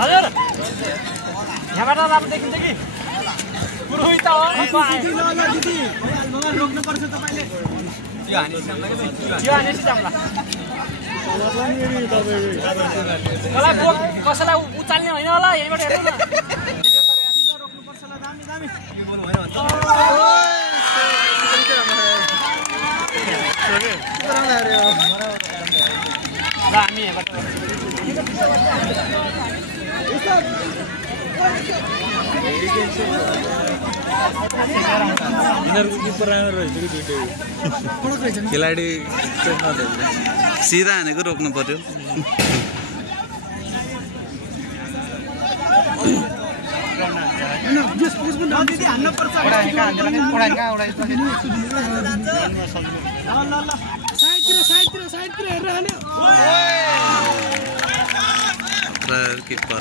हजुर यहाँबाट राम्रो देखिन्छ कि पुरै त हो दिदी ल दिदी रोक्नु पर्छ तपाईले यो हानेसी जाम्ला मलाई कसैलाई उचाल्ने होइन होला यहीँबाट हेर्नु न रोक्नु पर्छ ल दामी दामी दामी हेबाट खेलाडी सिधा हानेको रोक्नु पर्यो किपर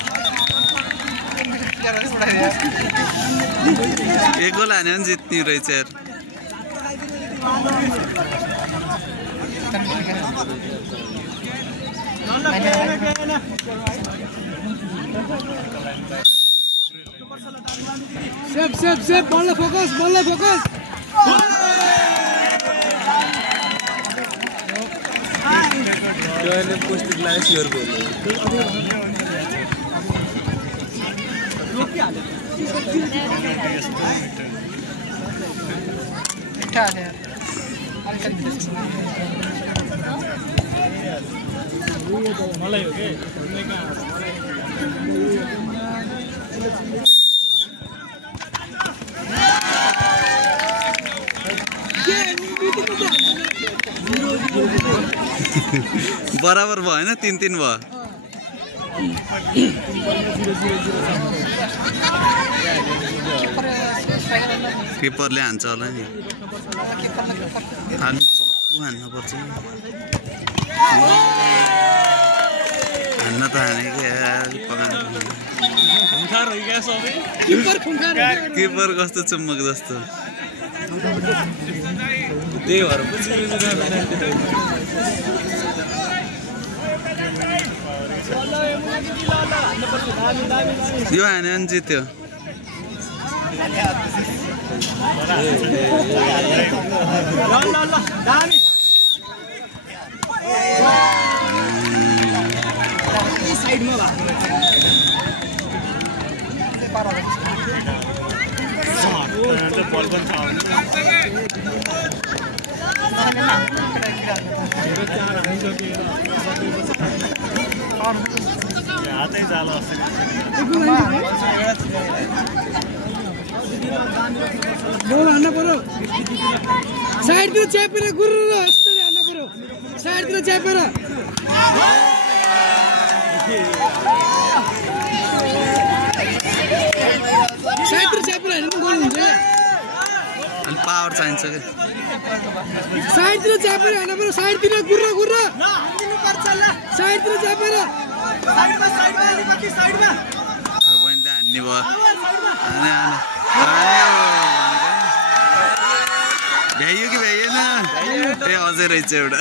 एक गोल हान्यो भने जित्ने रहेछ यार सेप बल्ल focus post glass your goal मलाई हो के बराबर भयो हैन 3-3 भयो किपरले हान्छ होला नि अलि चर्को हान्नुपर्छ हान्न त हानेको यार खुङ्खार हो क्या सबै किपर कस्तो चुम्बक जस्तो त्यही भएर यो हान्यो भने जित्यो साइडतिर च्यापेर गुरु यस्तरी हान्न पर्यो साइडतिर च्यापेर हान्नु गोल हुन्छ अलि पावर चाहिन्छ के साइडतिर च्यापेर हान्न पर्यो साइडतिर गुरु साइडतिर च्यापेर साइडमा बहिनीले हान्ने भयो भ्याइयो कि भ्याइएन ए अझै रहेछ एउटा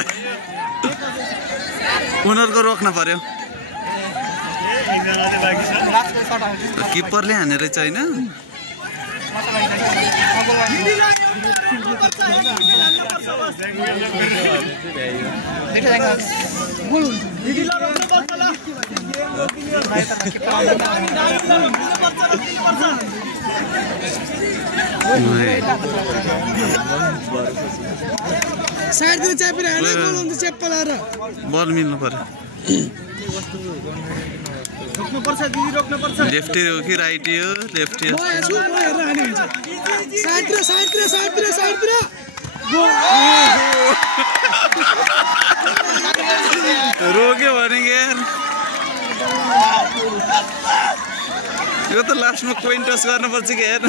उनीहरूको रोक्न पर्यो किपरले हाने रहेछ होइन साइडतिर च्यापेर हाने गोल हुन्छ चेप्पा लाएर बल मिल्नु पर्यो लेफ्टी हो कि राइटी हो लेफ्टी हो साइडतिर रोक्यो भने यार यो त लास्टमा कोइन टस गर्नुपर्छ कि यार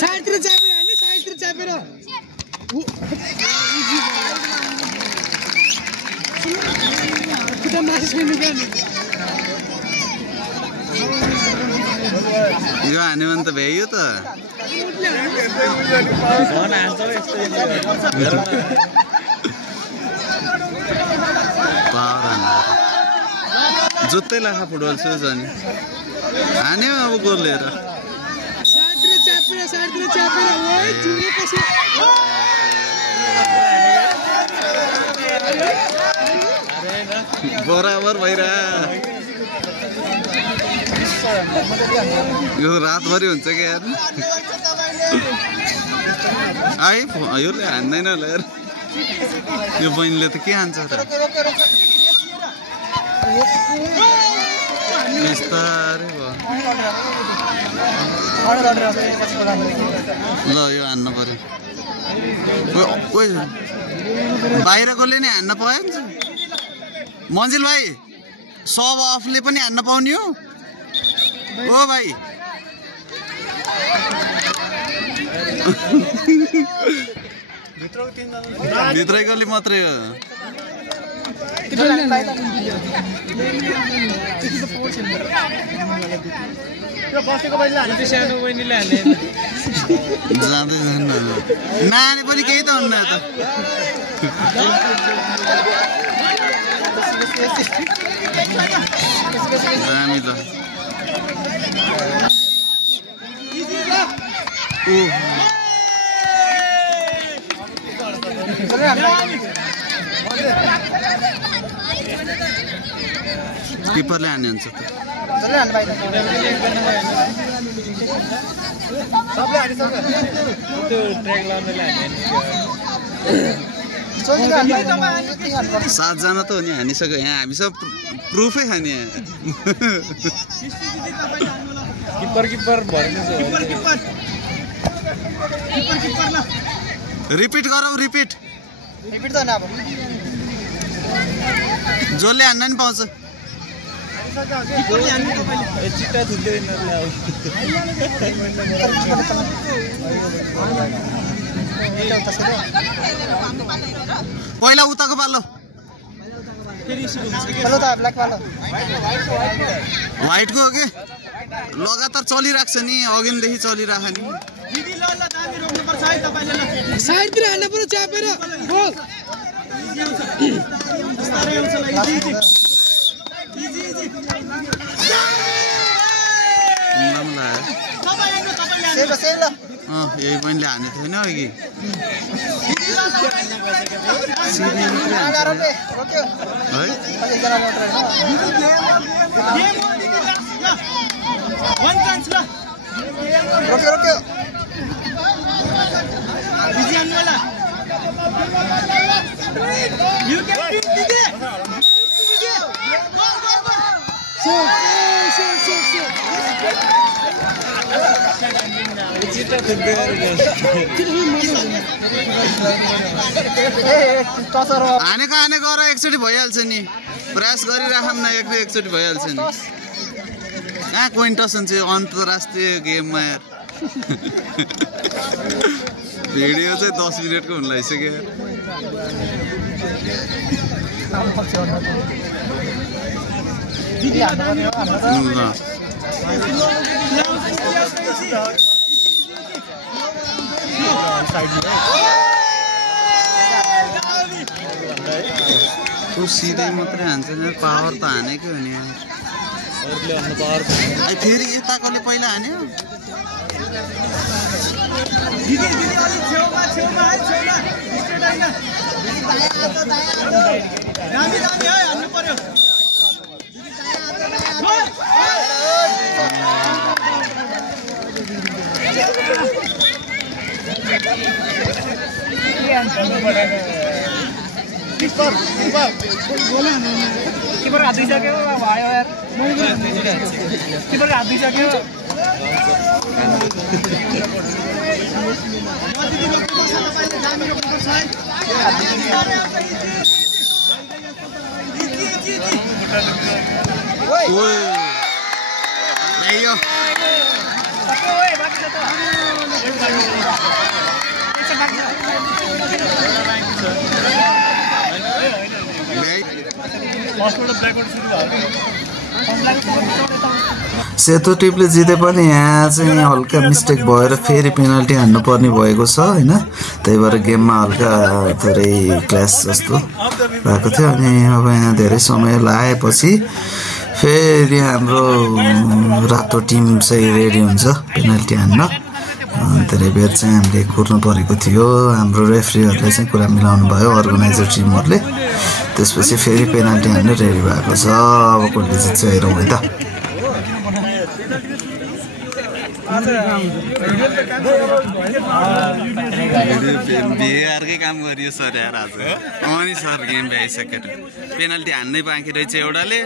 साइडतिर साइडतिर चापेर खुट्टा मासु छैन क्या यो हान्यो भने त भ्याइयो त जुत्तै लाखा फुटबल सुज अनि हान्यो अब गोल लिएर साइडतिर चापेर ओइ जुने पछि बराबर भइरा यो रातभरि हुन्छ क्या यार आइ योले हान्दैन होला यार यो बहिनीले त के हान्छ र बिस्तारै भयो ल यो हान्न पर्यो बाहिरकोले नि हान्न पायो नि मन्जिल भाइ सब अफले पनि हान्न पाउने हो ओ भाइ भित्रैकोले मात्रै हो जाँदै जान्न नानी पनि केही त हुन्न त दामी त किपरले हान्ने हुन्छ त सातजना त हो नि हानिसक्यो यहाँ हामीसँग प्रुफै खाने रिपिट गरौ रिपिट रिपिट त न अब जसले हान्न नि पाउँछ पहिला उताको पालो व्हाइटको हो कि लगातार चलिरहेको छ नि अघिदेखि चलिरहेको नि साइडतिर हान्न पर्यो चापेर गोल यही बहिनीले हानेको थियो नि अघि हानेको हानेको एकचोटि भइहाल्छ नि प्रयास गरिराखौँ न एकचोटि भइहाल्छ नि कोइन टसन चाहिँ अन्तर्राष्ट्रिय गेममा यार भिडियो चाहिँ 10 मिनटको हुन लागिसक्यो तँ सिधै मात्रै हान्छ पावर त हानेकै हो नि फेरि यताकोले पहिला हान्यो किपर हात दिइसक्यो भयो यार किपर हात दिइसक्यो Ayo. सेतो टिमले जिते पनि यहाँ चाहिँ हल्का मिस्टेक भएर फेरि पेनल्टी हान्नु पर्ने भएको छ हैन त्यही भएर गेममा हल्का थोरै क्ल्यास जस्तो भएको थियो अनि अब यहाँ धेरै समय लागेपछि फेरि हाम्रो रातो टिम चाहिँ रेडी हुन्छ पेनल्टी हान्न धेरै बेर चाहिँ हामीले कुर्नु परेको थियो हाम्रो रेफ्रीहरूले चाहिँ कुरा मिलाउनु भयो अर्गनाइजर टिमहरूले त्यसपछि फेरि पेनल्टी हान्न रेडी भएको छ अब कसले जित्छ हेरौँ है त बिहारकै काम गरियो सर यार आज अनि सर गेम भ्याइसक्यो पेनल्टी हान्नै बाँकी रहेछ एउटाले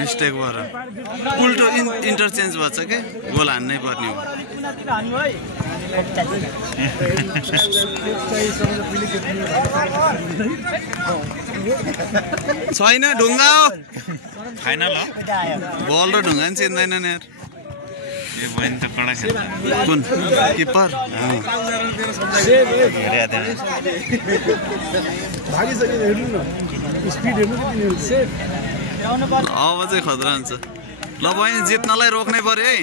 मिस्टेक भएर उल्टो इन्टरचेन्ज भएछ के गोल हान्नै पर्ने हो छैन ढुङ्गा हो फाइनल हो बल र ढुङ्गा नि चिन्दैन नि यार कुन किपर अब चाहिँ खतरा हुन्छ ल बहिनी जित्नलाई रोक्नै पर्यो है